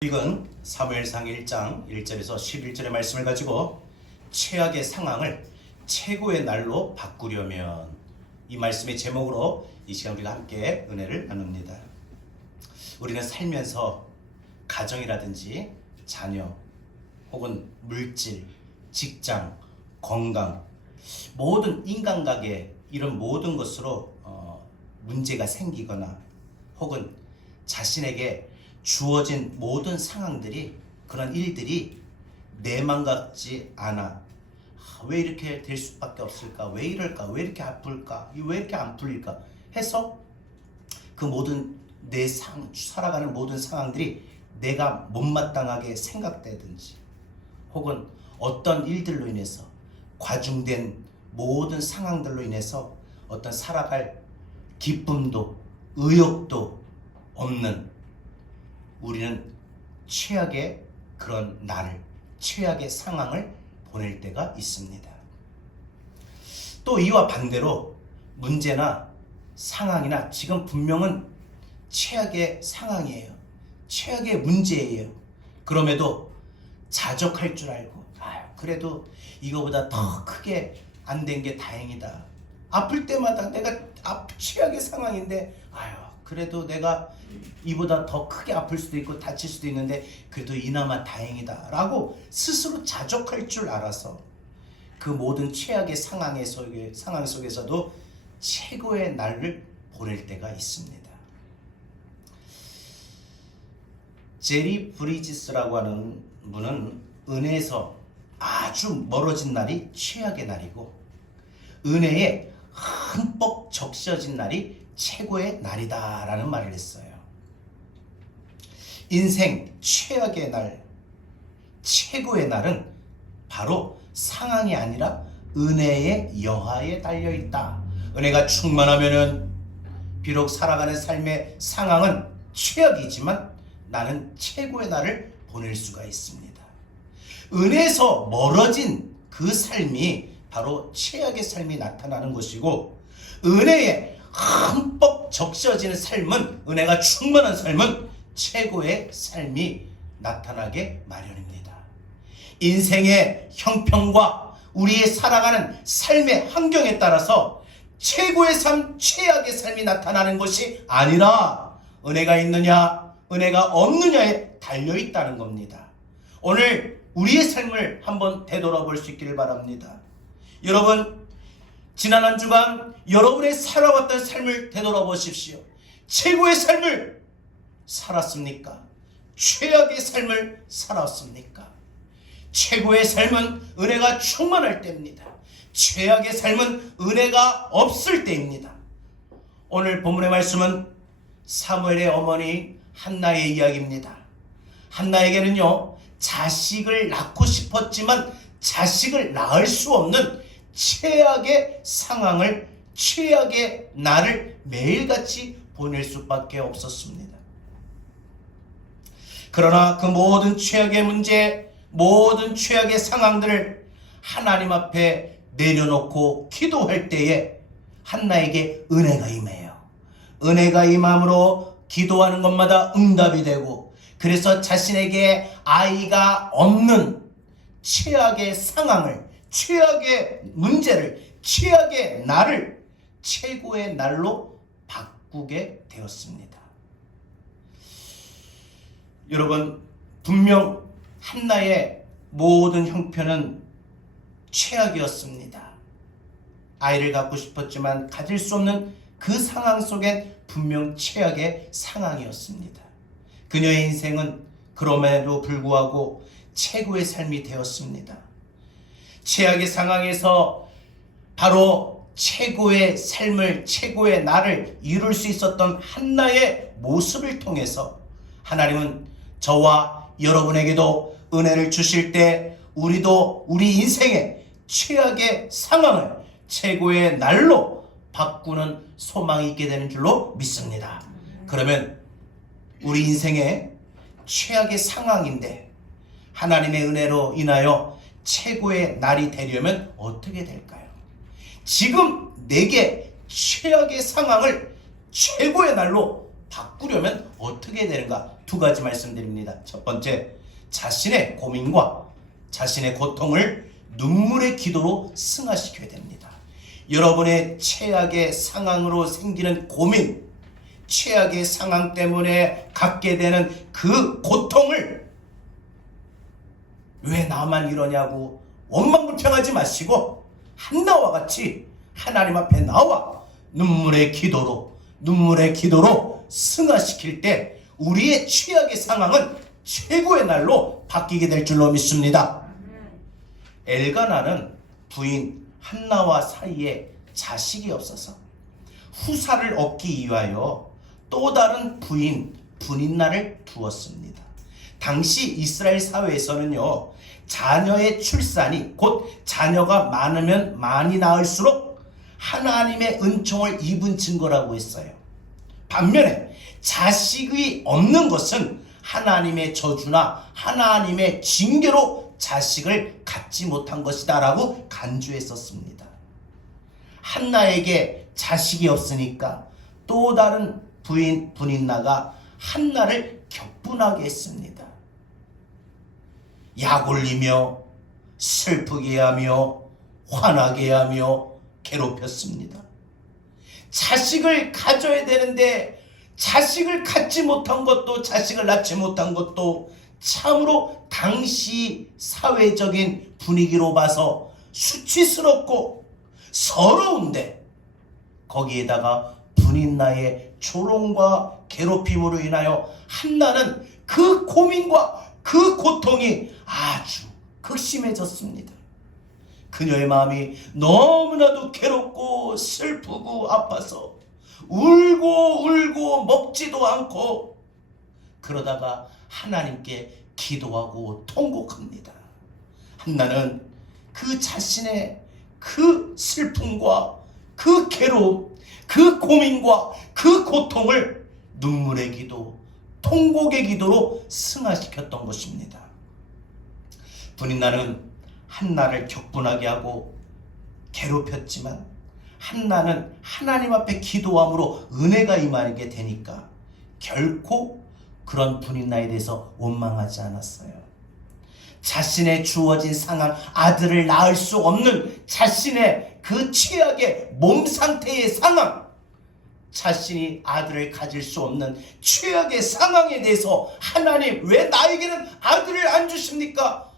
읽은 사무엘상 1장 1절에서 11절의 말씀을 가지고 최악의 상황을 최고의 날로 바꾸려면, 이 말씀의 제목으로 이 시간 우리가 함께 은혜를 나눕니다. 우리는 살면서 가정이라든지 자녀 혹은 물질, 직장, 건강, 모든 인간관계, 이런 모든 것으로 문제가 생기거나 혹은 자신에게 주어진 모든 상황들이, 그런 일들이 내 맘 같지 않아. 왜 이렇게 될 수밖에 없을까? 왜 이럴까? 왜 이렇게 아플까? 왜 이렇게 안 풀릴까? 해서 그 모든 살아가는 모든 상황들이 내가 못마땅하게 생각되든지, 혹은 어떤 일들로 인해서 과중된 모든 상황들로 인해서 어떤 살아갈 기쁨도 의욕도 없는, 우리는 최악의 그런 날을, 최악의 상황을 보낼 때가 있습니다. 또 이와 반대로 문제나 상황이나 지금 분명은 최악의 상황이에요. 최악의 문제예요. 그럼에도 자족할 줄 알고, 그래도 이거보다 더 크게 안 된 게 다행이다. 아플 때마다 내가 최악의 상황인데 그래도 내가 이보다 더 크게 아플 수도 있고 다칠 수도 있는데 그래도 이나마 다행이다 라고 스스로 자족할 줄 알아서 그 모든 최악의 상황 속에서도 최고의 날을 보낼 때가 있습니다. 제리 브리지스라고 하는 분은 은혜에서 아주 멀어진 날이 최악의 날이고, 은혜에 흠뻑 적셔진 날이 최고의 날이다 라는 말을 했어요. 인생 최악의 날, 최고의 날은 바로 상황이 아니라 은혜의 여하에 달려있다. 은혜가 충만하면은 비록 살아가는 삶의 상황은 최악이지만 나는 최고의 날을 보낼 수가 있습니다. 은혜에서 멀어진 그 삶이 바로 최악의 삶이 나타나는 것이고, 은혜에 흠뻑 적셔지는 삶은, 은혜가 충만한 삶은 최고의 삶이 나타나게 마련입니다. 인생의 형편과 우리의 살아가는 삶의 환경에 따라서 최고의 삶, 최악의 삶이 나타나는 것이 아니라 은혜가 있느냐, 은혜가 없느냐에 달려있다는 겁니다. 오늘 우리의 삶을 한번 되돌아볼 수 있기를 바랍니다. 여러분, 지난 한 주간 여러분의 살아왔던 삶을 되돌아보십시오. 최고의 삶을 살았습니까? 최악의 삶을 살았습니까? 최고의 삶은 은혜가 충만할 때입니다. 최악의 삶은 은혜가 없을 때입니다. 오늘 본문의 말씀은 사무엘의 어머니 한나의 이야기입니다. 한나에게는요, 자식을 낳고 싶었지만 자식을 낳을 수 없는 최악의 상황을, 최악의 날을 매일같이 보낼 수밖에 없었습니다. 그러나 그 모든 최악의 문제, 모든 최악의 상황들을 하나님 앞에 내려놓고 기도할 때에 한나에게 은혜가 임해요. 은혜가 임함으로 기도하는 것마다 응답이 되고, 그래서 자신에게 아이가 없는 최악의 상황을, 최악의 문제를, 최악의 날을 최고의 날로 바꾸게 되었습니다. 여러분, 분명 한나의 모든 형편은 최악이었습니다. 아이를 갖고 싶었지만 가질 수 없는 그 상황 속엔 분명 최악의 상황이었습니다. 그녀의 인생은 그럼에도 불구하고 최고의 삶이 되었습니다. 최악의 상황에서 바로 최고의 삶을, 최고의 날을 이룰 수 있었던 한나의 모습을 통해서 하나님은 저와 여러분에게도 은혜를 주실 때 우리도 우리 인생의 최악의 상황을 최고의 날로 바꾸는 소망이 있게 되는 줄로 믿습니다. 그러면 우리 인생의 최악의 상황인데 하나님의 은혜로 인하여 최고의 날이 되려면 어떻게 될까요? 지금 내게 최악의 상황을 최고의 날로 바꾸려면 어떻게 되는가? 두 가지 말씀드립니다. 첫 번째, 자신의 고민과 자신의 고통을 눈물의 기도로 승화시켜야 됩니다. 여러분의 최악의 상황으로 생기는 고민, 최악의 상황 때문에 갖게 되는 그 고통을 왜 나만 이러냐고 원망불평하지 마시고 한나와 같이 하나님 앞에 나와 눈물의 기도로 승화시킬 때 우리의 최악의 상황은 최고의 날로 바뀌게 될 줄로 믿습니다. 엘가나는 부인 한나와 사이에 자식이 없어서 후사를 얻기 위하여 또 다른 부인 분인나를 두었습니다. 당시 이스라엘 사회에서는요, 자녀의 출산이 곧 자녀가 많으면 많이 낳을수록 하나님의 은총을 입은 증거라고 했어요. 반면에 자식이 없는 것은 하나님의 저주나 하나님의 징계로 자식을 갖지 못한 것이다 라고 간주했었습니다. 한나에게 자식이 없으니까 또 다른 부인 분인나가 한나를 격분하게 했습니다. 약 올리며 슬프게 하며 화나게 하며 괴롭혔습니다. 자식을 가져야 되는데 자식을 갖지 못한 것도, 자식을 낳지 못한 것도 참으로 당시 사회적인 분위기로 봐서 수치스럽고 서러운데, 거기에다가 분인나의 조롱과 괴롭힘으로 인하여 한나는 그 고민과 그 고통이 아주 극심해졌습니다. 그녀의 마음이 너무나도 괴롭고 슬프고 아파서 울고 먹지도 않고 그러다가 하나님께 기도하고 통곡합니다. 한나는 그 자신의 그 슬픔과 그 괴로움, 그 고민과 그 고통을 눈물의 기도, 통곡의 기도로 승화시켰던 것입니다. 분인나는 한나를 격분하게 하고 괴롭혔지만 한나는 하나님 앞에 기도함으로 은혜가 임하게 되니까 결코 그런 분인나에 대해서 원망하지 않았어요. 자신의 주어진 상황, 아들을 낳을 수 없는 자신의 그 최악의 몸 상태의 상황, 자신이 아들을 가질 수 없는 최악의 상황에 대해서 하나님 왜 나에게는 아들을 안 주십니까?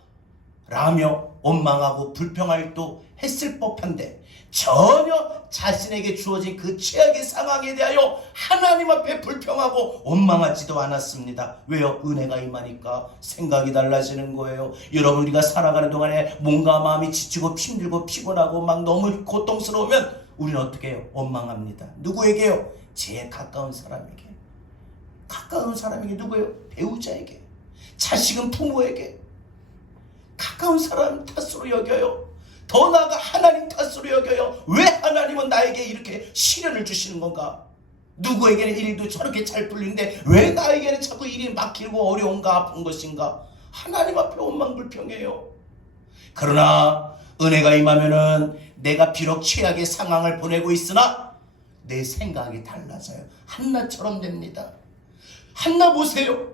라며 원망하고 불평할 도 했을 법한데 전혀 자신에게 주어진 그 최악의 상황에 대하여 하나님 앞에 불평하고 원망하지도 않았습니다. 왜요? 은혜가 임하니까 생각이 달라지는 거예요. 여러분, 우리가 살아가는 동안에 몸과 마음이 지치고 힘들고 피곤하고 막 너무 고통스러우면 우리는 어떻게 해요? 원망합니다. 누구에게요? 제일 가까운 사람에게. 가까운 사람에게 누구예요? 배우자에게. 자식은 부모에게. 가까운 사람 탓으로 여겨요. 더 나아가 하나님 탓으로 여겨요. 왜 하나님은 나에게 이렇게 시련을 주시는 건가? 누구에게는 일도 저렇게 잘 풀리는데 왜 나에게는 자꾸 일이 막히고 어려운가, 아픈 것인가? 하나님 앞에 원망불평해요. 그러나 은혜가 임하면은 내가 비록 최악의 상황을 보내고 있으나 내 생각이 달라져요. 한나처럼 됩니다. 한나 보세요.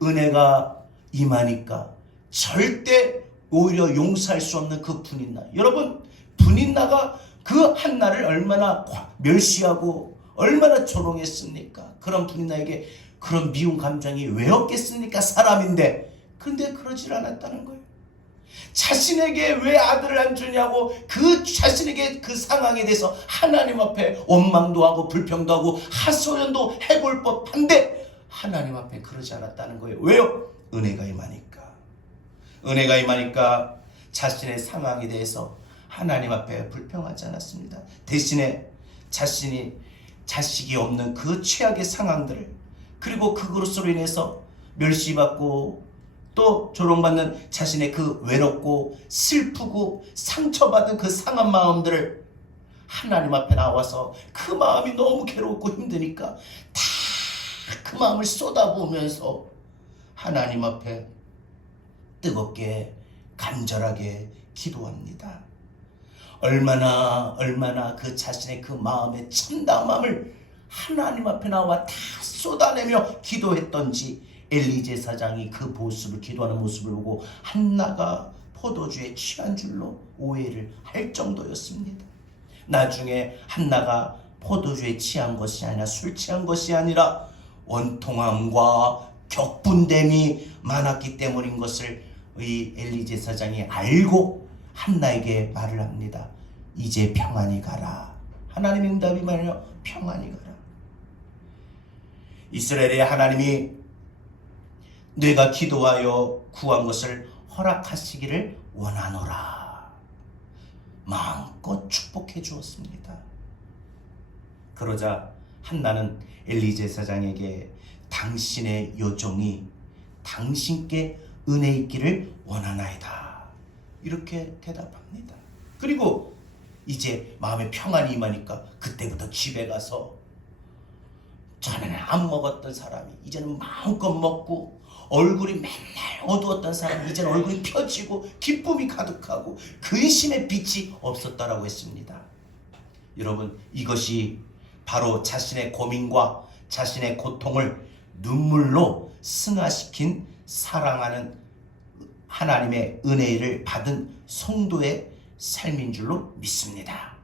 은혜가 임하니까 절대 오히려 용서할 수 없는 그 분인나. 여러분, 분인나가 그 한나를 얼마나 멸시하고 얼마나 조롱했습니까? 그런 분인나에게 그런 미운 감정이 왜 없겠습니까? 사람인데. 그런데 그러질 않았다는 거예요. 자신에게 왜 아들을 안 주냐고 그 자신에게 그 상황에 대해서 하나님 앞에 원망도 하고 불평도 하고 하소연도 해볼 법한데 하나님 앞에 그러지 않았다는 거예요. 왜요? 은혜가 임하니까. 은혜가 임하니까 자신의 상황에 대해서 하나님 앞에 불평하지 않았습니다. 대신에 자식이 없는 그 최악의 상황들을, 그리고 그것으로 인해서 멸시받고 또 조롱받는 자신의 그 외롭고 슬프고 상처받은 그 상한 마음들을 하나님 앞에 나와서 그 마음이 너무 괴롭고 힘드니까 다 그 마음을 쏟아부으면서 하나님 앞에 뜨겁게 간절하게 기도합니다. 얼마나 그 자신의 그 마음의 참담함을 하나님 앞에 나와 다 쏟아내며 기도했던지 엘리 제사장이 그 모습을, 기도하는 모습을 보고 한나가 포도주에 취한 줄로 오해를 할 정도였습니다. 나중에 한나가 포도주에 취한 것이 아니라 술 취한 것이 아니라 원통함과 격분됨이 많았기 때문인 것을 이 엘리 제사장이 알고 한나에게 말을 합니다. 이제 평안히 가라. 하나님의 응답이 말이요, 평안히 가라. 이스라엘의 하나님이 내가 기도하여 구한 것을 허락하시기를 원하노라. 마음껏 축복해 주었습니다. 그러자 한나는 엘리 제사장에게 당신의 여종이 당신께 은혜 있기를 원하나이다. 이렇게 대답합니다. 그리고 이제 마음에 평안이 임하니까 그때부터 집에 가서 전에는 안 먹었던 사람이 이제는 마음껏 먹고, 얼굴이 맨날 어두웠던 사람이 이제는 얼굴이 펴지고 기쁨이 가득하고 근심의 빛이 없었다라고 했습니다. 여러분, 이것이 바로 자신의 고민과 자신의 고통을 눈물로 승화시킨 사랑하는 하나님의 은혜를 받은 성도의 삶인 줄로 믿습니다.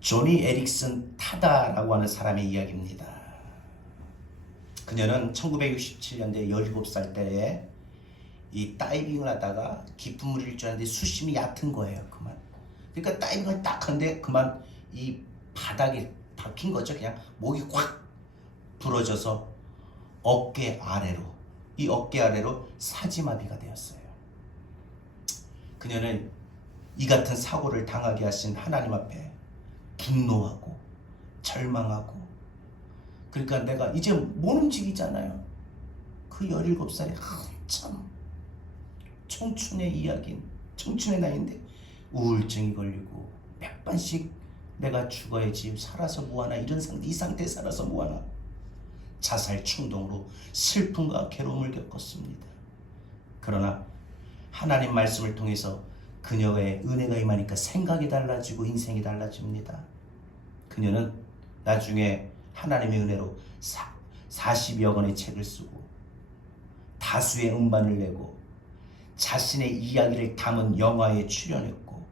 조니 에릭슨 타다라고 하는 사람의 이야기입니다. 그녀는 1967년대 17살 때에 이 다이빙을 하다가 깊은 물일 줄 알았는데 수심이 얕은 거예요. 그만. 그러니까 다이빙을 딱 하는데 그만 이 바닥에 박힌 거죠. 그냥 목이 확 부러져서 어깨 아래로, 이 어깨 아래로 사지마비가 되었어요. 그녀는 이 같은 사고를 당하게 하신 하나님 앞에 분노하고 절망하고, 그러니까 내가 이제 못 움직이잖아요. 그 17살이 한참 청춘의 이야기인, 청춘의 나이인데 우울증이 걸리고 몇 번씩 내가 죽어야지, 살아서 뭐하나, 이 상태에 살아서 뭐하나, 자살 충동으로 슬픔과 괴로움을 겪었습니다. 그러나 하나님 말씀을 통해서 그녀의 은혜가 임하니까 생각이 달라지고 인생이 달라집니다. 그녀는 나중에 하나님의 은혜로 40여 권의 책을 쓰고 다수의 음반을 내고 자신의 이야기를 담은 영화에 출연했고,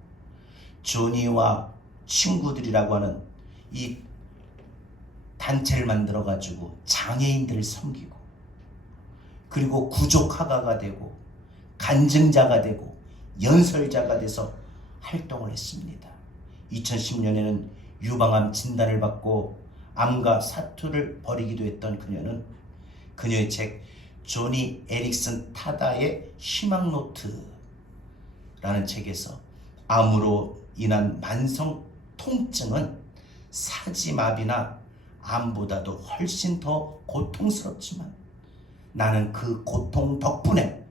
조니와 친구들이라고 하는 이 단체를 만들어 가지고 장애인들을 섬기고, 그리고 구족화가가 되고 간증자가 되고 연설자가 돼서 활동을 했습니다. 2010년에는 유방암 진단을 받고 암과 사투를 벌이기도 했던 그녀는 그녀의 책 조니 에릭슨 타다의 희망노트라는 책에서 암으로 인한 만성 통증은 사지마비나 암보다도 훨씬 더 고통스럽지만 나는 그 고통 덕분에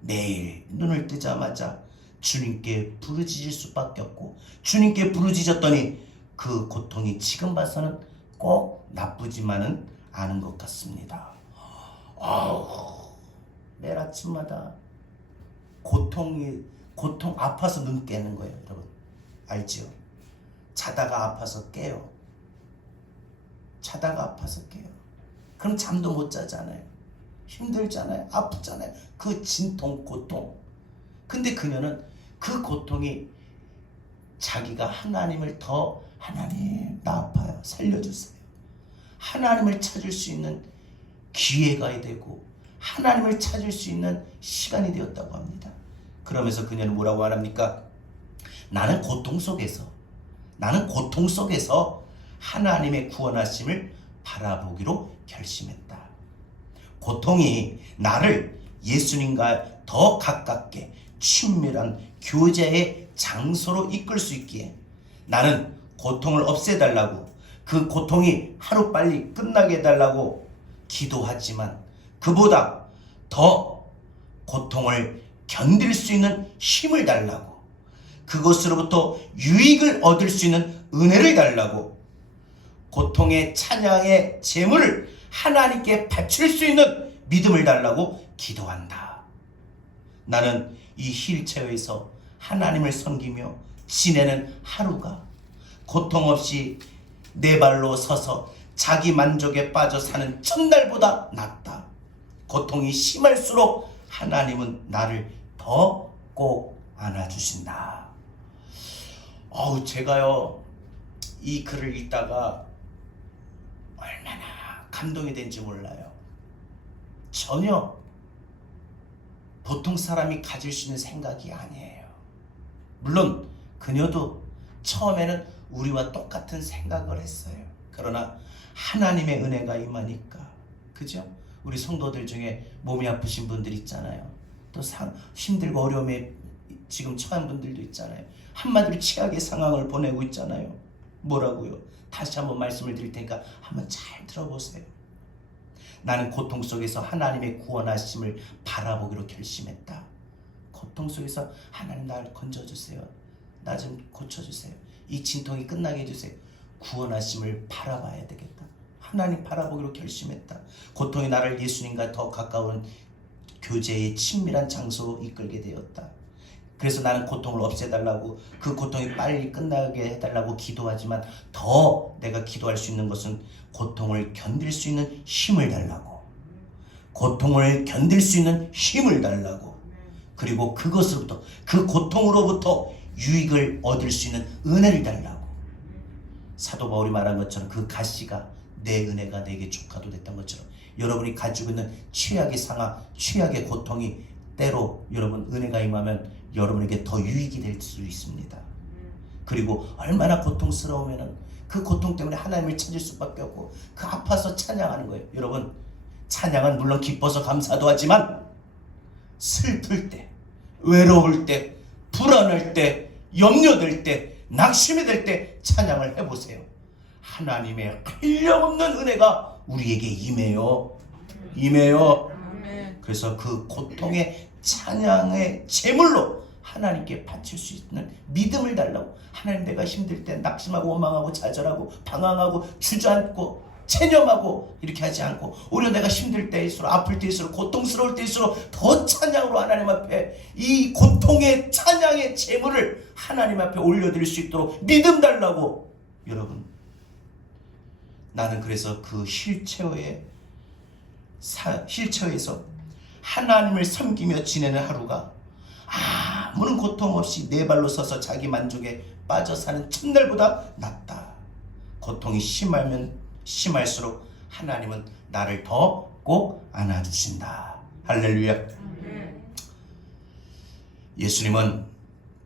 매일 눈을 뜨자마자 주님께 부르짖을 수밖에 없고, 주님께 부르짖었더니 그 고통이 지금 봐서는 꼭 나쁘지만은 않은 것 같습니다. 매일 아침마다 고통 아파서 눈 깨는 거예요. 여러분 알죠? 자다가 아파서 깨요. 그럼 잠도 못 자잖아요. 힘들잖아요. 아프잖아요. 그 진통, 고통. 근데 그녀는 그 고통이 자기가 하나님 나 아파요, 살려주세요, 하나님을 찾을 수 있는 기회가 되고 하나님을 찾을 수 있는 시간이 되었다고 합니다. 그러면서 그녀는 뭐라고 말합니까? 나는 고통 속에서 하나님의 구원하심을 바라보기로 결심했다. 고통이 나를 예수님과 더 가깝게 친밀한 교제의 장소로 이끌 수 있기에 나는 고통을 없애달라고, 그 고통이 하루빨리 끝나게 해달라고 기도하지만 그보다 더 고통을 견딜 수 있는 힘을 달라고, 그것으로부터 유익을 얻을 수 있는 은혜를 달라고, 고통의 찬양의 제물을 하나님께 바칠 수 있는 믿음을 달라고 기도한다. 나는 이 휠체어에서 하나님을 섬기며 지내는 하루가 고통 없이 내 발로 서서 자기 만족에 빠져 사는 첫날보다 낫다. 고통이 심할수록 하나님은 나를 더 꼭 안아주신다. 제가요 이 글을 읽다가 얼마나 감동이 된지 몰라요. 전혀 보통 사람이 가질 수 있는 생각이 아니에요. 물론 그녀도 처음에는 우리와 똑같은 생각을 했어요. 그러나 하나님의 은혜가 임하니까, 그죠? 우리 성도들 중에 몸이 아프신 분들 있잖아요. 또 힘들고 어려움에 지금 처한 분들도 있잖아요. 한마디로 최악의 상황을 보내고 있잖아요. 뭐라고요? 다시 한번 말씀을 드릴 테니까 한번 잘 들어보세요. 나는 고통 속에서 하나님의 구원하심을 바라보기로 결심했다. 고통 속에서 하나님 나를 건져주세요. 나 좀 고쳐주세요. 이 진통이 끝나게 해주세요. 구원하심을 바라봐야 되겠다. 하나님 바라보기로 결심했다. 고통이 나를 예수님과 더 가까운 교제의 친밀한 장소로 이끌게 되었다. 그래서 나는 고통을 없애달라고, 그 고통이 빨리 끝나게 해달라고 기도하지만 더 내가 기도할 수 있는 것은 고통을 견딜 수 있는 힘을 달라고, 고통을 견딜 수 있는 힘을 달라고, 그리고 그것으로부터, 그 고통으로부터 유익을 얻을 수 있는 은혜를 달라고. 사도 바울이 말한 것처럼 그 가시가 내 은혜가 내게 조카도 됐던 것처럼 여러분이 가지고 있는 최악의 상황, 최악의 고통이 때로 여러분 은혜가 임하면 여러분에게 더 유익이 될 수 있습니다. 그리고 얼마나 고통스러우면은 그 고통 때문에 하나님을 찾을 수밖에 없고 그 아파서 찬양하는 거예요. 여러분, 찬양은 물론 기뻐서 감사도 하지만 슬플 때, 외로울 때, 불안할 때, 염려될 때, 낙심이 될 때 찬양을 해보세요. 하나님의 한량없는 은혜가 우리에게 임해요. 그래서 그 고통의 찬양의 제물로 하나님께 바칠 수 있는 믿음을 달라고. 하나님, 내가 힘들 때 낙심하고 원망하고 좌절하고 방황하고 주저앉고 체념하고 이렇게 하지 않고, 오히려 내가 힘들 때일수록, 아플 때일수록, 고통스러울 때일수록 더 찬양으로 하나님 앞에 이 고통의 찬양의 제물을 하나님 앞에 올려드릴 수 있도록 믿음 달라고. 여러분, 나는 그래서 그 휠체어에서 하나님을 섬기며 지내는 하루가 아무런 고통 없이 내 발로 서서 자기 만족에 빠져 사는 첫날보다 낫다. 고통이 심하면 심할수록 하나님은 나를 더 꼭 안아주신다. 할렐루야. 예수님은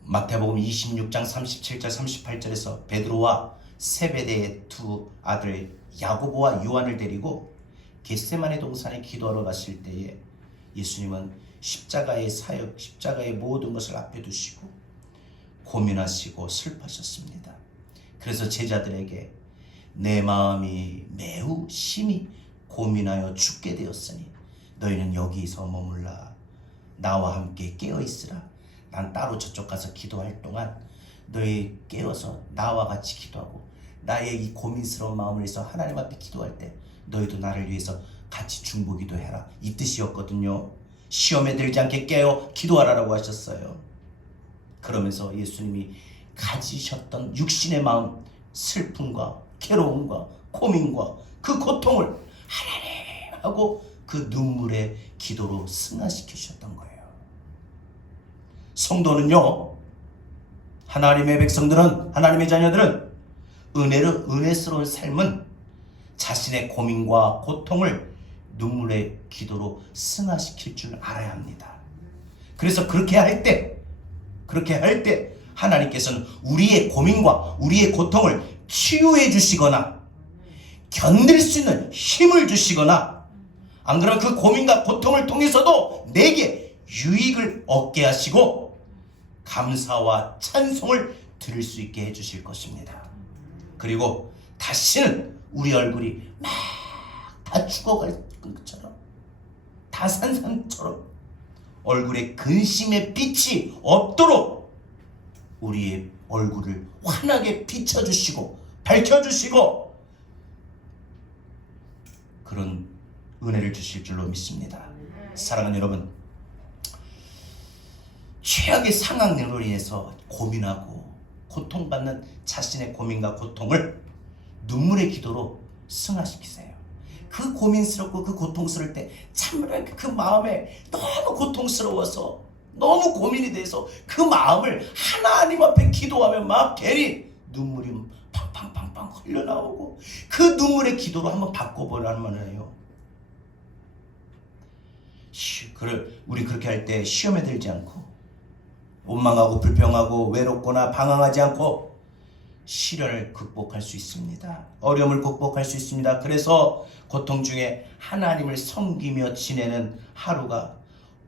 마태복음 26장 37절 38절에서 베드로와 세베대의 두 아들 야고보와 요한을 데리고 겟세마네 동산에 기도하러 가실 때에 예수님은 십자가의 사역, 십자가의 모든 것을 앞에 두시고 고민하시고 슬퍼하셨습니다. 그래서 제자들에게 내 마음이 매우 심히 고민하여 죽게 되었으니 너희는 여기서 머물라. 나와 함께 깨어있으라. 난 따로 저쪽 가서 기도할 동안 너희 깨어서 나와 같이 기도하고, 나의 이 고민스러운 마음을 위해서 하나님 앞에 기도할 때 너희도 나를 위해서 같이 중보기도 해라. 이 뜻이었거든요. 시험에 들지 않게 깨어 기도하라고 하셨어요. 그러면서 예수님이 가지셨던 육신의 마음, 슬픔과 괴로움과 고민과 그 고통을 하나님 하고 그 눈물의 기도로 승화시키셨던 거예요. 성도는요, 하나님의 백성들은, 하나님의 자녀들은 은혜스러운 삶은 자신의 고민과 고통을 눈물의 기도로 승화시킬 줄 알아야 합니다. 그래서 그렇게 할 때 하나님께서는 우리의 고민과 우리의 고통을 치유해 주시거나 견딜 수 있는 힘을 주시거나, 안 그러면 그 고민과 고통을 통해서도 내게 유익을 얻게 하시고 감사와 찬송을 드릴 수 있게 해주실 것입니다. 그리고 다시는 우리 얼굴이 막 다 죽어갈 것처럼, 다 산산처럼 얼굴에 근심의 빛이 없도록 우리의 얼굴을 환하게 비춰주시고 밝혀주시고 그런 은혜를 주실 줄로 믿습니다. 사랑하는 여러분, 최악의 상황으로 인해서 고민하고 고통받는 자신의 고민과 고통을 눈물의 기도로 승화시키세요. 그 고민스럽고 그 고통스러울 때 참으로 그 마음에 너무 고통스러워서 너무 고민이 돼서 그 마음을 하나님 앞에 기도하면 막 괜히 눈물이 팡팡팡팡 흘러나오고 그 눈물의 기도로 한번 바꿔보라는 해요. 우리 그렇게 할 때 시험에 들지 않고 원망하고 불평하고 외롭거나 방황하지 않고 시련을 극복할 수 있습니다. 어려움을 극복할 수 있습니다. 그래서 고통 중에 하나님을 섬기며 지내는 하루가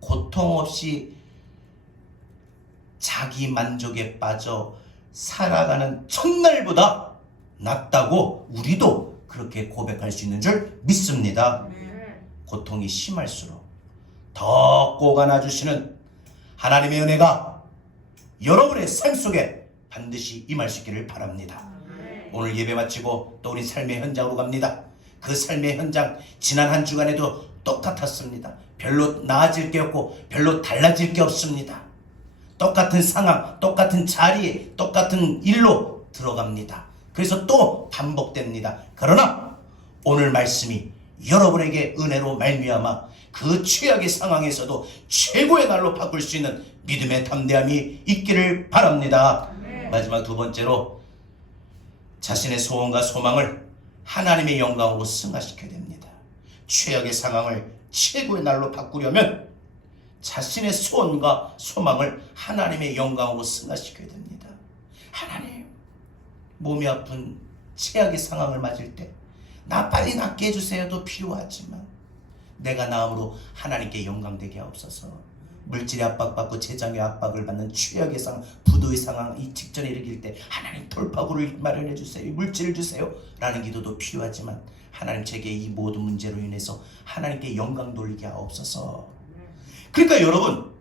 고통 없이 자기 만족에 빠져 살아가는 첫날보다 낫다고 우리도 그렇게 고백할 수 있는 줄 믿습니다. 고통이 심할수록 더 꼭 안아주시는 하나님의 은혜가 여러분의 삶 속에 반드시 임할 수 있기를 바랍니다. 오늘 예배 마치고 또 우리 삶의 현장으로 갑니다. 그 삶의 현장 지난 한 주간에도 똑같았습니다. 별로 나아질 게 없고 별로 달라질 게 없습니다. 똑같은 상황, 똑같은 자리에 똑같은 일로 들어갑니다. 그래서 또 반복됩니다. 그러나 오늘 말씀이 여러분에게 은혜로 말미암아 그 최악의 상황에서도 최고의 날로 바꿀 수 있는 믿음의 담대함이 있기를 바랍니다. 마지막 두 번째로 자신의 소원과 소망을 하나님의 영광으로 승화시켜야 됩니다. 최악의 상황을 최고의 날로 바꾸려면 자신의 소원과 소망을 하나님의 영광으로 승화시켜야 됩니다. 하나님, 몸이 아픈 최악의 상황을 맞을 때 나 빨리 낫게 해주세요도 필요하지만 내가 나음으로 하나님께 영광되게 하옵소서. 물질의 압박받고 재정의 압박을 받는 최악의 상황, 부도의 상황 이 직전에 이르길 때 하나님 돌파구를 마련해 주세요. 물질을 주세요 라는 기도도 필요하지만 하나님 제게 이 모든 문제로 인해서 하나님께 영광 돌리게 하옵소서. 그러니까 여러분,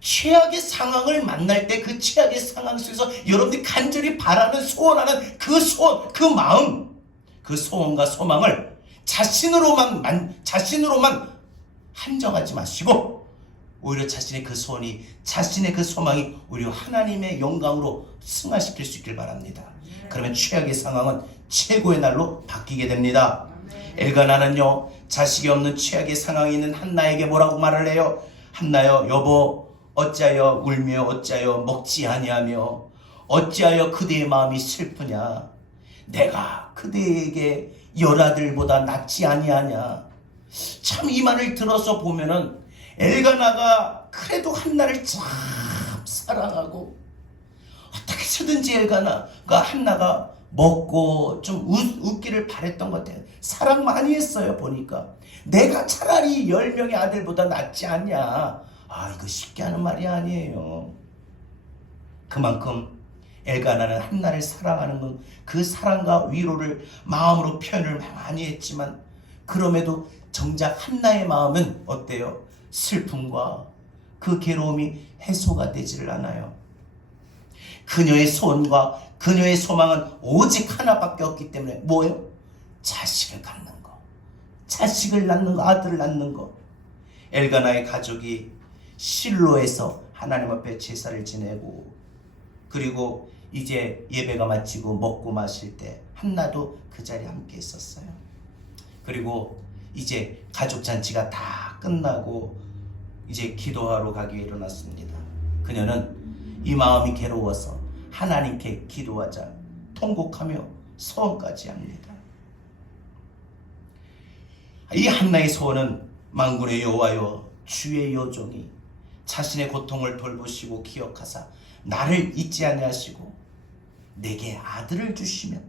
최악의 상황을 만날 때 그 최악의 상황 속에서 여러분들이 간절히 바라는 소원하는 그 소원, 그 마음, 그 소원과 소망을 자신으로만 한정하지 마시고 오히려 자신의 그 소원이, 자신의 그 소망이 오히려 하나님의 영광으로 승화시킬 수 있길 바랍니다. 그러면 최악의 상황은 최고의 날로 바뀌게 됩니다. 엘가나는요, 자식이 없는 최악의 상황에 있는 한나에게 뭐라고 말을 해요? 한나여, 여보, 어찌하여 울며 어찌하여 먹지 아니하며 어찌하여 그대의 마음이 슬프냐? 내가 그대에게 열아들보다 낫지 아니하냐? 참 이 말을 들어서 보면은 엘가나가 그래도 한나를 참 사랑하고 어떻게 해서든지 엘가나가 한나가 먹고 좀 웃기를 바랬던 것 같아요. 사랑 많이 했어요. 보니까 내가 차라리 10명의 아들보다 낫지 않냐? 이거 쉽게 하는 말이 아니에요. 그만큼 엘가나는 한나를 사랑하는 그 사랑과 위로를 마음으로 표현을 많이 했지만 그럼에도 정작 한나의 마음은 어때요? 슬픔과 그 괴로움이 해소가 되지를 않아요. 그녀의 소원과 그녀의 소망은 오직 하나밖에 없기 때문에 뭐예요? 자식을 갖는 거, 자식을 낳는 거, 아들을 낳는 거. 엘가나의 가족이 실로에서 하나님 앞에 제사를 지내고 그리고 이제 예배가 마치고 먹고 마실 때 한나도 그 자리에 함께 있었어요. 그리고 이제 가족 잔치가 다 끝나고 이제 기도하러 가기에 일어났습니다. 그녀는 이 마음이 괴로워서 하나님께 기도하자 통곡하며 소원까지 합니다. 이 한나의 소원은 만군의 여호와여, 주의 여종이 자신의 고통을 돌보시고 기억하사 나를 잊지 아니하시고 내게 아들을 주시면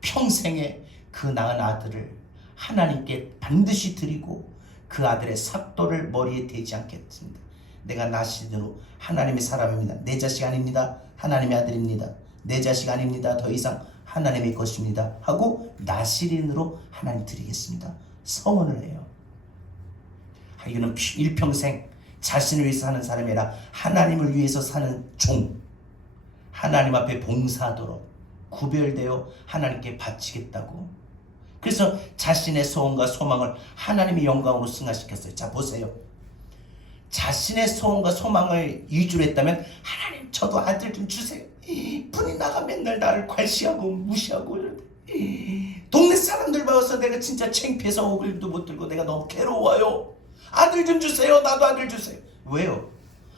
평생에 그 낳은 아들을 하나님께 반드시 드리고 그 아들의 삭도를 머리에 대지 않겠습니다. 내가 나시드로 하나님의 사람입니다. 내 자식 아닙니다. 하나님의 아들입니다. 내 자식 아닙니다. 더 이상 하나님의 것입니다. 하고 나시린으로 하나님 드리겠습니다. 서원을 해요. 이거는 일평생 자신을 위해서 사는 사람이 아니라 하나님을 위해서 사는 종, 하나님 앞에 봉사하도록 구별되어 하나님께 바치겠다고. 그래서 자신의 소원과 소망을 하나님의 영광으로 승화시켰어요. 자 보세요. 자신의 소원과 소망을 이주로 했다면 하나님 저도 아들 좀 주세요. 이 분이 나가 맨날 나를 괄시하고 무시하고 이러는데 동네 사람들 봐서 내가 진짜 창피해서 오글도 못 들고 내가 너무 괴로워요. 아들 좀 주세요. 나도 아들 주세요. 왜요?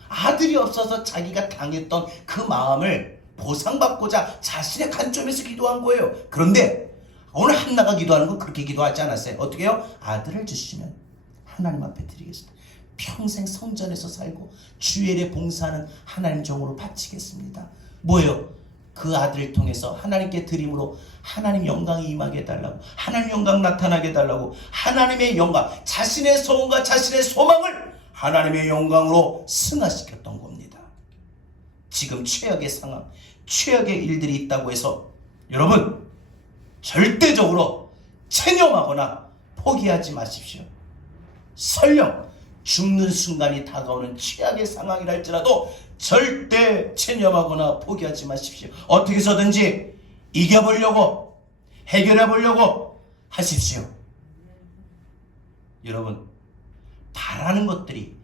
아들이 없어서 자기가 당했던 그 마음을 보상받고자 자신의 관점에서 기도한 거예요. 그런데 오늘 한나가 기도하는 건 그렇게 기도하지 않았어요. 어떻게 해요? 아들을 주시면 하나님 앞에 드리겠습니다. 평생 성전에서 살고 주일에 봉사하는 하나님 종으로 바치겠습니다. 뭐예요? 그 아들을 통해서 하나님께 드림으로 하나님 영광이 임하게 해달라고, 하나님 영광 나타나게 해달라고, 하나님의 영광, 자신의 소원과 자신의 소망을 하나님의 영광으로 승화시켰던 겁니다. 지금 최악의 상황, 최악의 일들이 있다고 해서 여러분 절대적으로 체념하거나 포기하지 마십시오. 설령 죽는 순간이 다가오는 최악의 상황이라 할지라도 절대 체념하거나 포기하지 마십시오. 어떻게 해서든지 이겨보려고, 해결해보려고 하십시오. 여러분, 바라는 것들이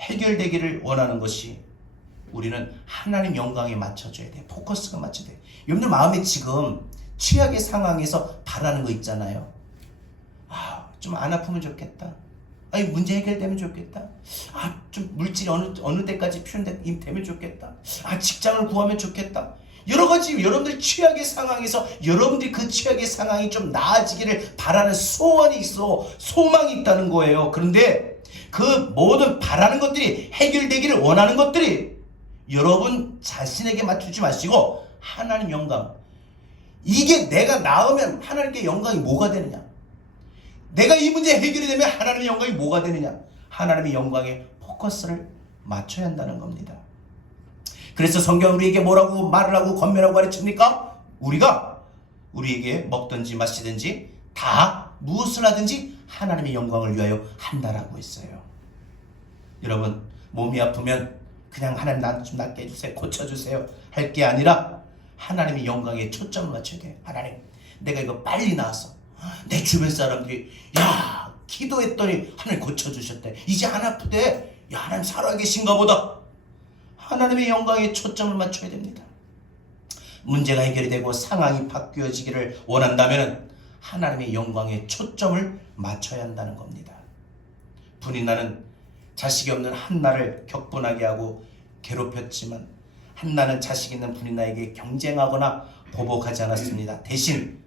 해결되기를 원하는 것이 우리는 하나님 영광에 맞춰줘야 돼. 포커스가 맞춰야 돼. 여러분들 마음에 지금 최악의 상황에서 바라는 거 있잖아요. 좀 안 아프면 좋겠다. 문제 해결되면 좋겠다. 좀 물질이 어느 때까지 되면 좋겠다. 직장을 구하면 좋겠다. 여러 가지 여러분들 최악의 상황에서 여러분들이 그 최악의 상황이 좀 나아지기를 바라는 소원이 있어, 소망이 있다는 거예요. 그런데 그 모든 바라는 것들이 해결되기를 원하는 것들이 여러분 자신에게 맞추지 마시고 하나님 영광, 이게 내가 나으면 하나님께 영광이 뭐가 되느냐, 내가 이 문제 해결이 되면 하나님의 영광이 뭐가 되느냐, 하나님의 영광에 포커스를 맞춰야 한다는 겁니다. 그래서 성경은 우리에게 뭐라고 말을 하고 권면하고 가르칩니까? 우리에게 먹든지 마시든지 다 무엇을 하든지 하나님의 영광을 위하여 한다라고 했어요. 여러분, 몸이 아프면 그냥 하나님 나 좀 낫게 해주세요, 고쳐주세요 할 게 아니라 하나님의 영광에 초점을 맞춰야 돼요. 하나님, 내가 이거 빨리 나아서 내 주변 사람들이 기도했더니 하나님 고쳐주셨대, 이제 안 아프대, 하나님 살아계신가 보다. 하나님의 영광에 초점을 맞춰야 됩니다. 문제가 해결이 되고 상황이 바뀌어지기를 원한다면 하나님의 영광에 초점을 맞춰야 한다는 겁니다. 분이나는 자식이 없는 한나를 격분하게 하고 괴롭혔지만 한나는 자식 있는 분이나에게 경쟁하거나 보복하지 않았습니다. 대신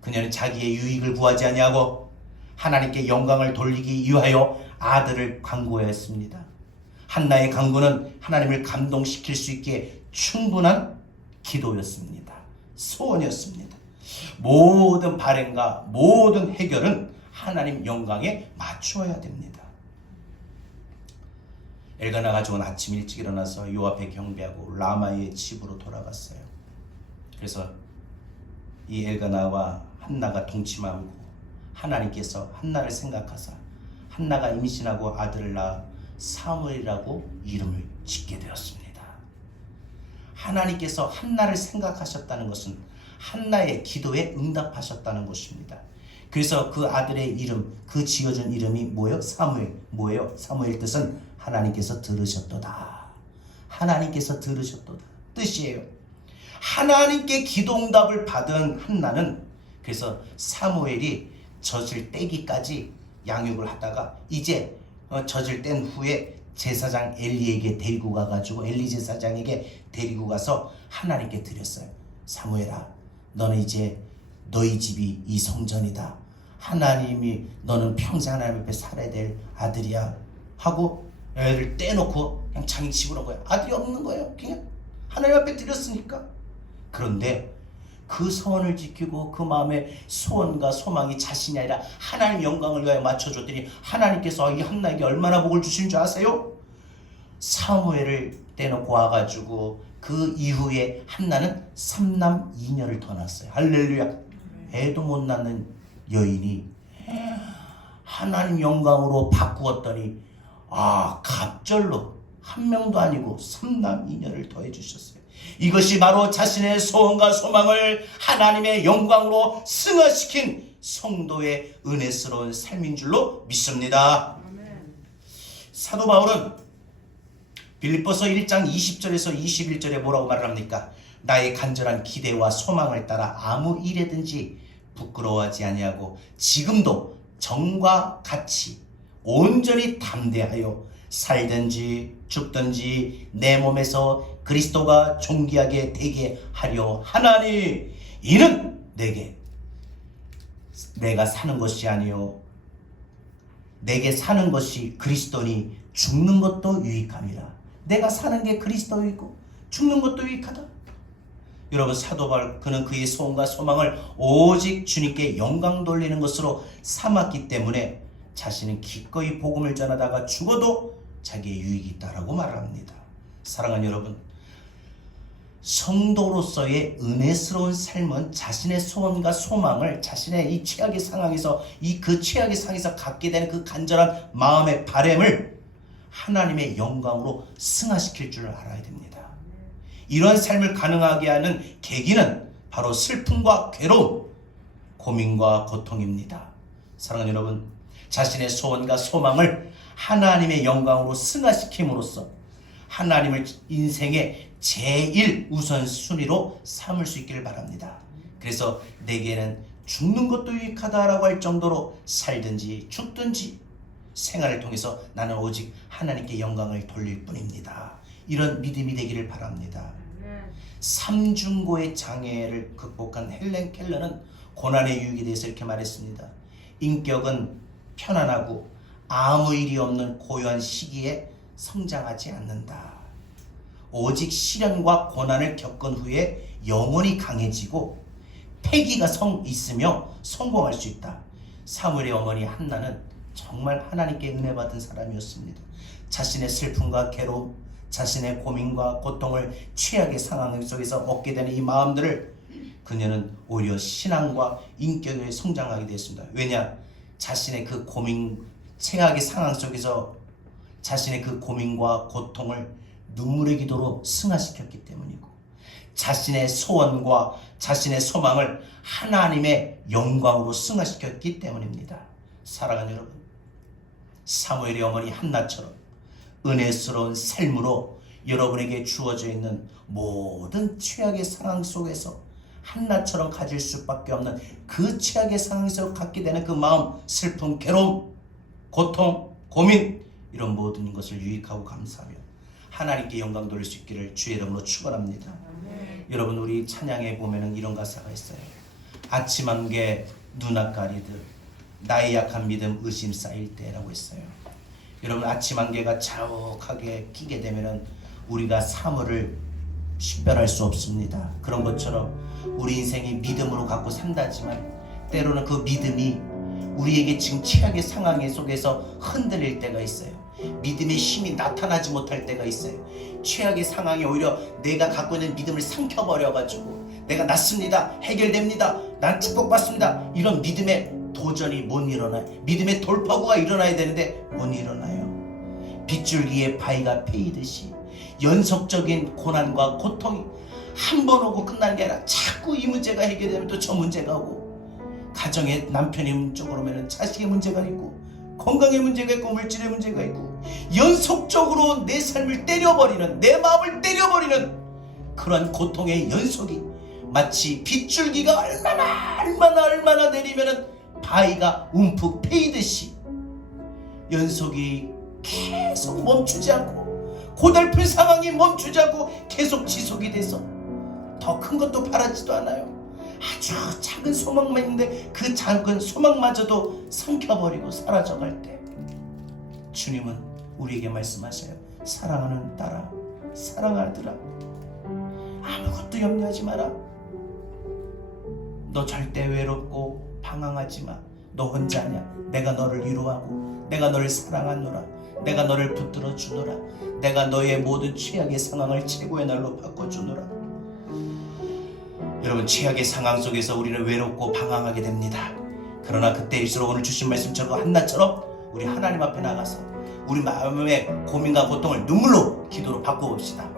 그녀는 자기의 유익을 구하지 아니하고 하나님께 영광을 돌리기 위하여 아들을 간구하였습니다. 한나의 간구는 하나님을 감동시킬 수 있게 충분한 기도였습니다. 소원이었습니다. 모든 발행과 모든 해결은 하나님 영광에 맞추어야 됩니다. 엘가나 가족은 아침 일찍 일어나서 요압에 경배하고 라마의 집으로 돌아갔어요. 그래서 이 엘가나와 한나가 동침하고 하나님께서 한나를 생각하사 한나가 임신하고 아들을 낳아 사무엘이라고 이름을 짓게 되었습니다. 하나님께서 한나를 생각하셨다는 것은 한나의 기도에 응답하셨다는 것입니다. 그래서 그 아들의 이름, 그 지어준 이름이 뭐예요? 사무엘. 뭐예요? 사무엘 뜻은 하나님께서 들으셨도다. 하나님께서 들으셨도다 뜻이에요. 하나님께 기도 응답을 받은 한나는 그래서 사무엘이 젖을 떼기까지 양육을 하다가 이제 젖을 뗀 후에 제사장 엘리에게 데리고 가가지고 엘리 제사장에게 데리고 가서 하나님께 드렸어요. 사무엘아, 너는 이제 너희 집이 이 성전이다. 하나님이 너는 평생 하나님 앞에 살아야 될 아들이야 하고 애를 떼놓고 그냥 자기 집으로 온 거야. 아들이 없는 거예요. 그냥 하나님 앞에 드렸으니까. 그런데 그 소원을 지키고 그 마음의 소원과 소망이 자신이 아니라 하나님 영광을 위하여 맞춰줬더니 하나님께서 이 한나에게 얼마나 복을 주신 줄 아세요? 사무엘을 떼놓고 와가지고 그 이후에 한나는 3남 2녀를 더 낳았어요. 할렐루야. 애도 못 낳는 여인이 하나님 영광으로 바꾸었더니 갑절로 한 명도 아니고 3남 2녀를 더해 주셨어요. 이것이 바로 자신의 소원과 소망을 하나님의 영광으로 승화시킨 성도의 은혜스러운 삶인 줄로 믿습니다. 사도 바울은 빌립보서 1장 20절에서 21절에 뭐라고 말을 합니까? 나의 간절한 기대와 소망을 따라 아무 일에든지 부끄러워하지 아니하고 지금도 정과 같이 온전히 담대하여 살든지 죽든지 내 몸에서 그리스도가 존귀하게 되게 하려 하나니 이는 내가 사는 것이 아니요 내게 사는 것이 그리스도니 죽는 것도 유익함이라. 내가 사는 게 그리스도이고 죽는 것도 유익하다. 여러분, 사도 바울 그는 그의 소원과 소망을 오직 주님께 영광 돌리는 것으로 삼았기 때문에 자신은 기꺼이 복음을 전하다가 죽어도 자기의 유익이 있다라고 말을 합니다. 사랑하는 여러분, 성도로서의 은혜스러운 삶은 자신의 소원과 소망을 자신의 이 최악의 상황에서 그 최악의 상황에서 갖게 되는 그 간절한 마음의 바램을 하나님의 영광으로 승화시킬 줄 알아야 됩니다. 이런 삶을 가능하게 하는 계기는 바로 슬픔과 괴로움, 고민과 고통입니다. 사랑하는 여러분, 자신의 소원과 소망을 하나님의 영광으로 승화시킴으로써 하나님을 인생의 제일 우선순위로 삼을 수 있기를 바랍니다. 그래서 내게는 죽는 것도 유익하다라고 할 정도로 살든지 죽든지 생활을 통해서 나는 오직 하나님께 영광을 돌릴 뿐입니다. 이런 믿음이 되기를 바랍니다. 삼중고의 장애를 극복한 헬렌 켈러는 고난의 유익에 대해서 이렇게 말했습니다. 인격은 편안하고 아무 일이 없는 고요한 시기에 성장하지 않는다. 오직 시련과 고난을 겪은 후에 영혼이 강해지고 패기가 있으며 성공할 수 있다. 사무엘의 어머니 한나는 정말 하나님께 은혜 받은 사람이었습니다. 자신의 슬픔과 괴로움, 자신의 고민과 고통을 최악의 상황 속에서 얻게 되는 이 마음들을 그녀는 오히려 신앙과 인격에 성장하게 되었습니다. 왜냐? 자신의 그 고민, 최악의 상황 속에서 자신의 그 고민과 고통을 눈물의 기도로 승화시켰기 때문이고, 자신의 소원과 자신의 소망을 하나님의 영광으로 승화시켰기 때문입니다. 사랑하는 여러분, 사무엘의 어머니 한나처럼 은혜스러운 삶으로 여러분에게 주어져 있는 모든 최악의 상황 속에서 한나처럼 가질 수밖에 없는 그 최악의 상황에서 갖게 되는 그 마음, 슬픔, 괴로움, 고통, 고민, 이런 모든 것을 유익하고 감사하며 하나님께 영광 돌릴 수 있기를 주의 이름으로 축원합니다. 여러분, 우리 찬양에 보면은 이런 가사가 있어요. 아침 안개 눈앞 가리듯 나의 약한 믿음 의심 쌓일 때라고 했어요. 여러분, 아침 안개가 자욱하게 끼게 되면은 우리가 사물을 식별할 수 없습니다. 그런 것처럼 우리 인생이 믿음으로 갖고 산다지만 때로는 그 믿음이 우리에게 지금 최악의 상황 속에서 흔들릴 때가 있어요. 믿음의 힘이 나타나지 못할 때가 있어요. 최악의 상황이 오히려 내가 갖고 있는 믿음을 삼켜버려가지고 내가 낫습니다, 해결됩니다, 난 축복받습니다, 이런 믿음의 도전이 못 일어나요. 믿음의 돌파구가 일어나야 되는데 못 일어나요. 빗줄기에 바위가 패이듯이 연속적인 고난과 고통이 한 번 오고 끝나는 게 아니라 자꾸 이 문제가 해결되면 또 저 문제가 오고, 가정에 남편의 문제로 오면 자식의 문제가 있고, 건강의 문제가 있고, 물질의 문제가 있고, 연속적으로 내 삶을 때려버리는, 내 마음을 때려버리는 그런 고통의 연속이 마치 빗줄기가 얼마나 내리면은 바위가 움푹 패이듯이 연속이 계속 멈추지 않고, 고달픈 상황이 멈추지 않고 계속 지속이 돼서 더 큰 것도 바라지도 않아요. 아주 작은 소망만 있는데 그 작은 소망마저도 삼켜버리고 사라져갈 때 주님은 우리에게 말씀하셔요. 사랑하는 딸아, 사랑하더라, 아무것도 염려하지 마라. 너 절대 외롭고 방황하지 마. 너 혼자 아니야. 내가 너를 위로하고 내가 너를 사랑하노라. 내가 너를 붙들어 주노라. 내가 너의 모든 최악의 상황을 최고의 날로 바꿔주노라. 여러분, 최악의 상황 속에서 우리는 외롭고 방황하게 됩니다. 그러나 그때일수록 오늘 주신 말씀처럼 한나처럼 우리 하나님 앞에 나가서 우리 마음의 고민과 고통을 눈물로 기도로 바꿔봅시다.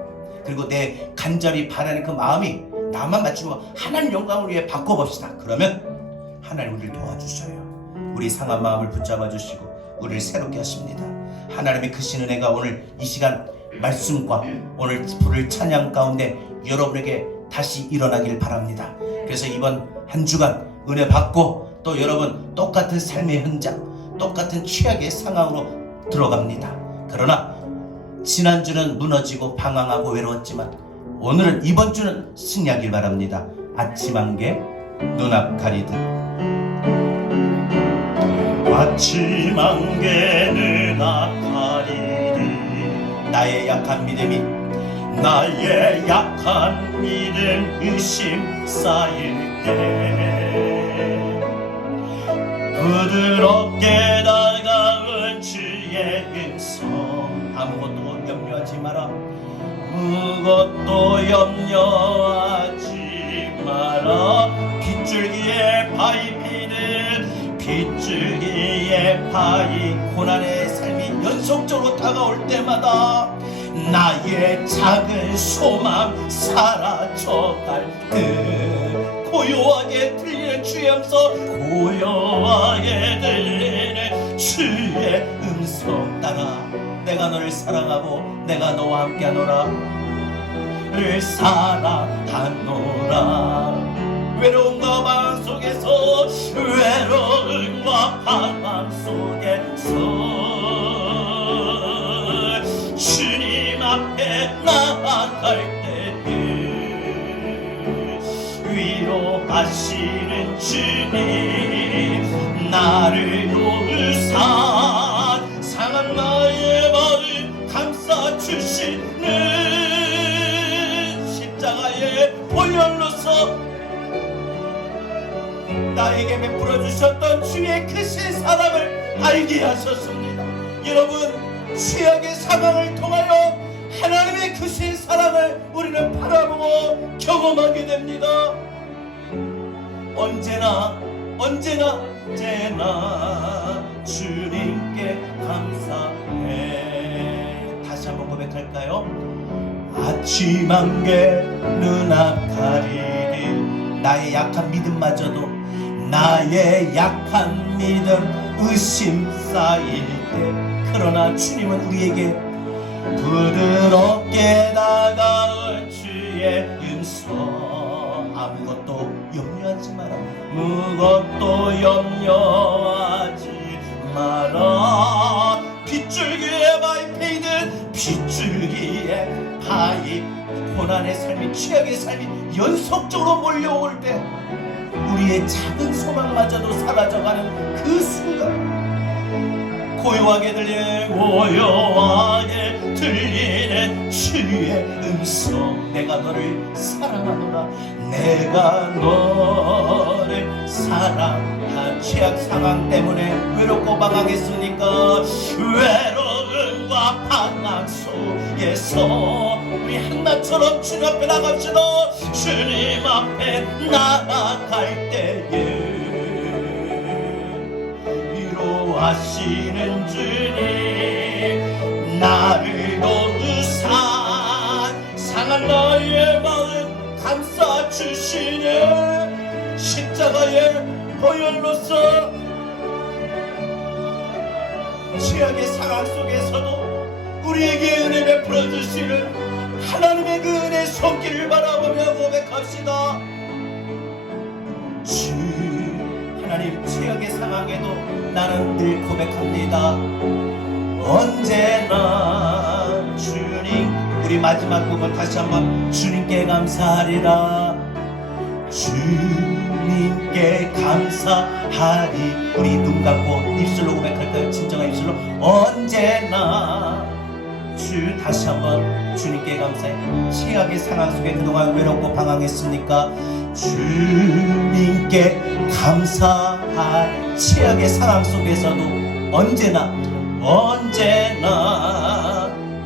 그리고 내 간절히 바라는 그 마음이 나만 맞추고 하나님 영광을 위해 바꿔봅시다. 그러면 하나님 우리를 도와주셔요. 우리 상한 마음을 붙잡아 주시고 우리를 새롭게 하십니다. 하나님의 크신 은혜가 오늘 이 시간 말씀과 오늘 부를 찬양 가운데 여러분에게 다시 일어나길 바랍니다. 그래서 이번 한 주간 은혜 받고 또 여러분 똑같은 삶의 현장, 똑같은 최악의 상황으로 들어갑니다. 그러나 지난주는 무너지고 방황하고 외로웠지만 오늘은, 이번 주는 승리하길 바랍니다. 아침 안개 눈앞 가리듯. 아침 안개 눈앞 가리듯. 나의 약한 믿음이, 나의 약한 믿음 의심 쌓일 때 부드럽게 다가온 주의 음성. 아무것도 염려하지 마라. 아무것도 염려하지 마라. 빗줄기에 바위 피는, 빗줄기에 바위. 고난의 삶이 연속적으로 다가올 때마다 나의 작은 소망 사라져갈 듯 고요하게 들리는 주의 음성, 고요하게 들리는 주의 음성 따라 내가 너를 사랑하고 내가 너와 함께하노라. 를 사랑하노라. 외로움과 방황 속에서, 외로움과 방황 속에서 주님 앞에 나아갈 때에 위로하시는 주님, 나를 도우사 상한 나의 마음 감싸주시는 십자가의 보혈로서 나에게 베풀어 주셨던 주의 크신 사랑을 알게 하셨습니다. 여러분, 최악의 상황을 통하여 하나님의 크신 사랑을 우리는 바라보고 경험하게 됩니다. 언제나 주님께 감사해. 다시 한번 고백할까요? 아침 안개 눈앞 가리리. 나의 약한 믿음마저도, 나의 약한 믿음 의심 쌓일 때, 그러나 주님은 우리에게 부드럽게 다가온 주의 음성. 아무것도 염려하지 마라. 아무것도 염려하지 마라. 빗줄기에 바위 패이듯, 빗줄기에 바위. 고난의 삶이, 최악의 삶이 연속적으로 몰려올 때 우리의 작은 소망마저도 사라져가는 그 순간, 고요하게 들리는 주의 음성, 내가 너를 사랑하노라. 내가 너를 사랑한. 최악 상황 때문에 외롭고 방황했으니까 외로움과 방황 속에서 우리 한나처럼 주님 앞에 나갑시다. 주님 앞에 나아갈 때에 위로하시는 주님, 나를 도우사 상한 나의 마음 감싸주시네. 십자가의 보혈로서 최악의 상황 속에서도 우리에게 은혜 베풀어 주시는 하나님의 그 은혜의 손길을 바라보며 고백합시다. 주 하나님, 최악의 상황에도 나는 늘 고백합니다. 언제나 주님. 우리 마지막 곡을 다시 한번 주님께 감사하리라. 주님께 감사하리. 우리 눈 감고 입술로 고백할까요? 진정한 입술로. 언제나 주. 다시 한번 주님께 감사해. 최악의 상황 속에 그동안 외롭고 방황했습니까? 주님께 감사할. 최악의 상황 속에서도 언제나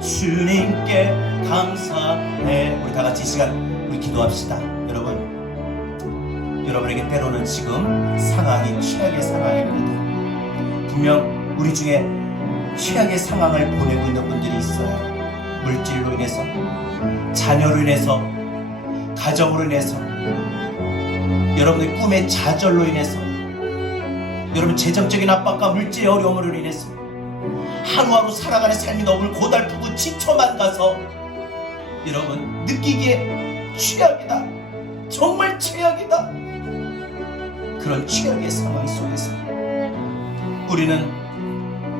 주님께 감사해. 우리 다같이 이 시간 우리 기도합시다. 여러분에게 때로는 지금 상황이 최악의 상황입니다. 분명 우리 중에 최악의 상황을 보내고 있는 분들이 있어요. 물질로 인해서, 자녀로 인해서, 가정으로 인해서, 여러분의 꿈의 좌절로 인해서, 여러분 재정적인 압박과 물질의 어려움으로 인해서 하루하루 살아가는 삶이 너무 고달프고 지쳐만 가서 여러분 느끼기에 최악이다, 정말 최악이다. 그런 최악의 상황 속에서 우리는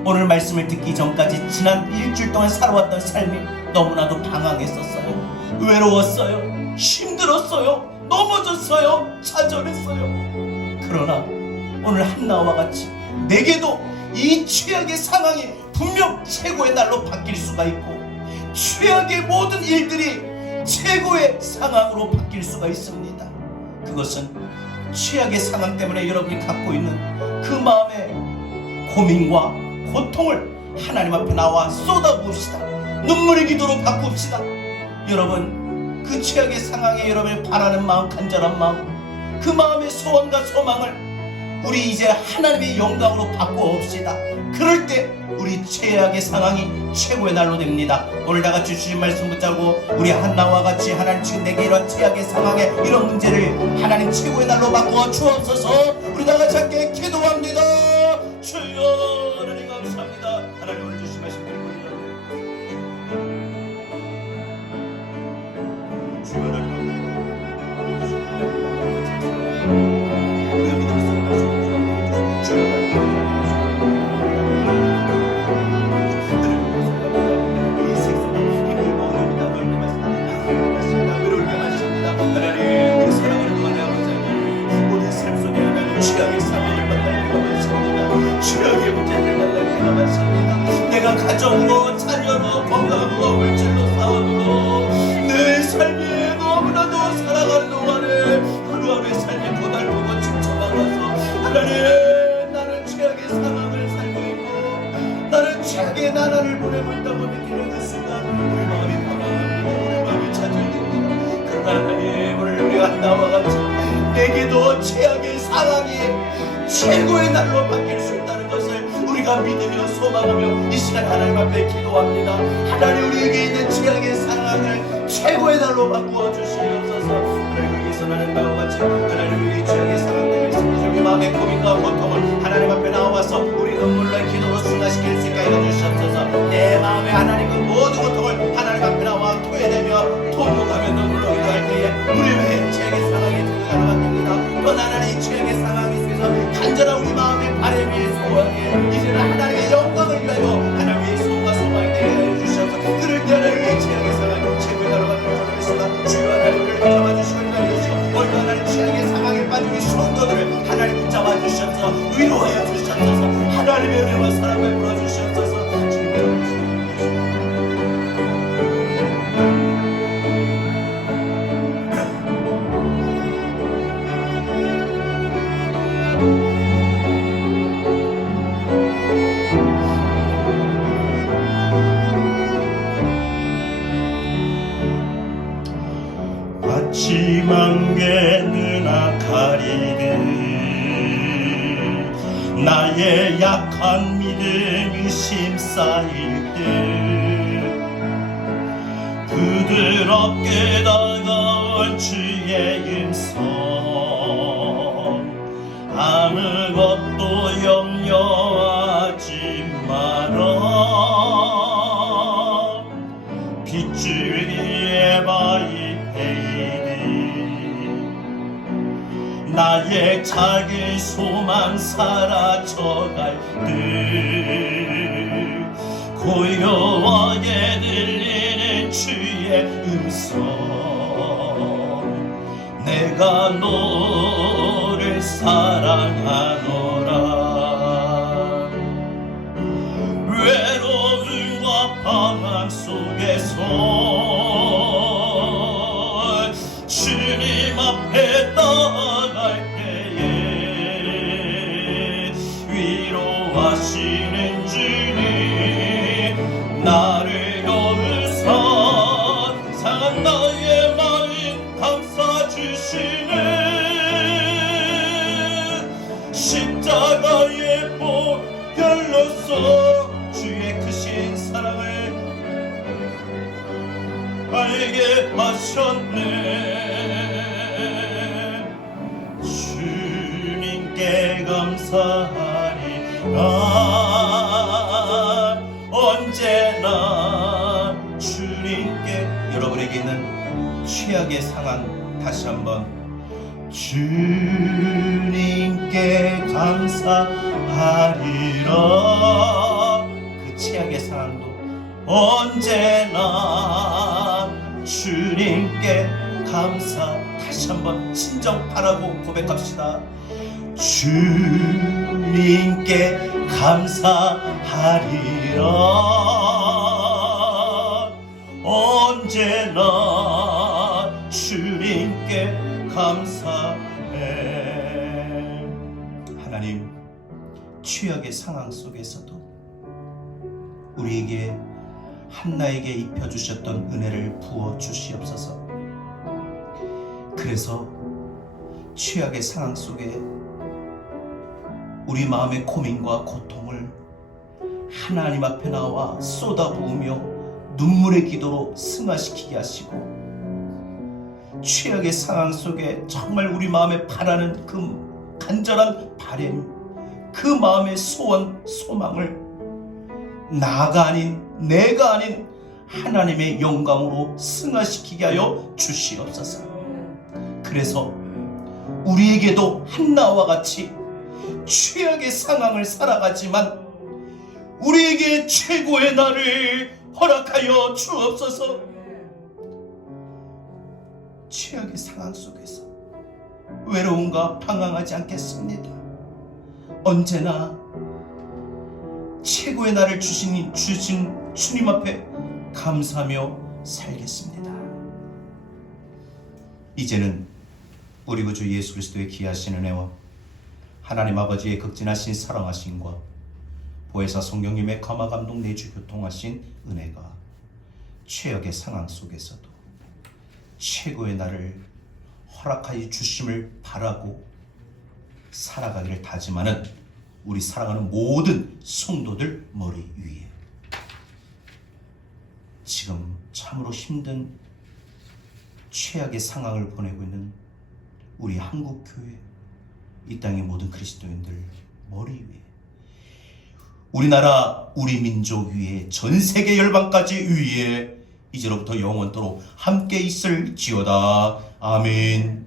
오늘 말씀을 듣기 전까지 지난 일주일 동안 살아왔던 삶이 너무나도 방황했었어요. 외로웠어요. 힘들었어요. 넘어졌어요. 좌절했어요. 그러나 오늘 한나와 같이 내게도 이 최악의 상황이 분명 최고의 날로 바뀔 수가 있고, 최악의 모든 일들이 최고의 상황으로 바뀔 수가 있습니다. 그것은 최악의 상황 때문에 여러분이 갖고 있는 그 마음의 고민과 고통을 하나님 앞에 나와 쏟아부읍시다. 눈물의 기도로 바꿉시다. 여러분, 그 최악의 상황에 여러분이 바라는 마음, 간절한 마음, 그 마음의 소원과 소망을 우리 이제 하나님의 영광으로 바꾸옵시다. 그럴 때 우리 최악의 상황이 최고의 날로 됩니다. 오늘 다 같이 주신 말씀 붙잡고 우리 한나와 같이 하나님 지금 내게 이런 최악의 상황에 이런 문제를 하나님 최고의 날로 바꾸어 주옵소서. 우리 다 같이 함께 기도합니다. 주여 하나님 감사합니다. 하나님 오늘 주신 말씀 드리고 주여 하나님 내가 가정으로, 자녀로, 건강으로, 물질로, 사업으로 내 삶이 너무나도 살아가는 동안에 하루하루의 삶이 고달프고 지쳐가면서 하나님, 나는 최악의 상황을 살고 있고 나는 최악의 나라를 보내고 있다고 느끼는 그 순간 우리 마음이 방황합니다. 우리 마음이 좌절됩니다. 그러나 하나님, 오늘 우리 한나와 같이 내게도 최악의 상황이 최고의 날로 바뀔 수 있다는 것을 우리가 믿으며 소망하며 이 시간 하나님 앞에 기도합니다. 하나님, 우리에게 있는 최악의 상황을 최고의 날로 바꾸어 주시옵소서. 하나님, 위해서 나는 나와 같이 하나님, 우리 최악의 상황들을 우리 마음의 고민과 고통을 하나님 앞에 나와서 우리 눈물로 기도로 순화시킬 수 있게 해주시옵소서. 내 마음에 하나님 그 모든 고통을 하나님 앞에 나와 토해내며 통곡하며 눈물로 기도할 때에 우리 왜 최악의 상황에 들어가나 됩니다. 또 하나님, 이 최악의 상황이 속에서 간절한 우리 마음의 바람이 소원이 이제는 하나님의 영광을 위하여 하나님의 소원과 소망이 되게 해주셔서 그럴 때 하나님의 최악의 상황이 최고의 날로 바뀌어 주시옵소서. 주여 하나님을 붙잡아 주시고 인도하시고 오늘도 하나님 최악의 상황에 빠진 우리 성도들을 하나님 붙잡아 주시옵소서. 위로하여 주시옵소서. 하나님의 은혜와 사랑을 불어 주시옵소서. 지망개는 아카리를 나의 약한 믿음이 심쌓일 때 부드럽게 다가온 주의 음성 아무것도 염려하지 마라 빗줄기에 바위 나의 작은 소망 사라져갈 듯 고요하게 들리는 주의 음성 내가 너를 사랑하노라 외로움과 방황 속에서 주님 앞에 나갈 때에 위로하시는 주님 나를 여우사 상한 나의 마음 감싸주시는 십자가의 보혈로서 주의 크신 사랑을 알게 하셨네 주님께 감사하리라 언제나 주님께 여러분에게 있는 최악의 상황 다 다시 한번 주님께 감사하리라. 그 최악의 상황도 언제나 주님께 감사. 다시 한번 진정 바라고 고백합시다. 주님께 감사하리라. 언제나 주님께 감사해. 하나님, 최악의 상황 속에서도 우리에게 한나에게 입혀주셨던 은혜를 부어 주시옵소서. 그래서 최악의 상황 속에 우리 마음의 고민과 고통을 하나님 앞에 나와 쏟아부으며 눈물의 기도로 승화시키게 하시고, 최악의 상황 속에 정말 우리 마음에 바라는 그 간절한 바람, 그 마음의 소원, 소망을 나가 아닌 내가 아닌 하나님의 영광으로 승화시키게 하여 주시옵소서. 그래서 우리에게도 한나와 같이 최악의 상황을 살아가지만 우리에게 최고의 날을 허락하여 주옵소서. 최악의 상황 속에서 외로움과 방황하지 않겠습니다. 언제나 최고의 날을 주신 주님 앞에 감사하며 살겠습니다. 이제는 우리 구주 예수 그리스도의 귀하신 은혜와 하나님 아버지의 극진하신 사랑하심과 보혜사 성령님의 감화 감동 내주 교통하신 은혜가 최악의 상황 속에서도 최고의 날을 허락하여 주심을 바라고 살아가기를 다짐하는 우리 사랑하는 모든 성도들 머리 위에 지금 참으로 힘든 최악의 상황을 보내고 있는 우리 한국교회, 이 땅의 모든 그리스도인들 머리 위에, 우리나라 우리 민족 위에, 전 세계 열방까지 위에 이제로부터 영원토록 함께 있을지어다. 아멘.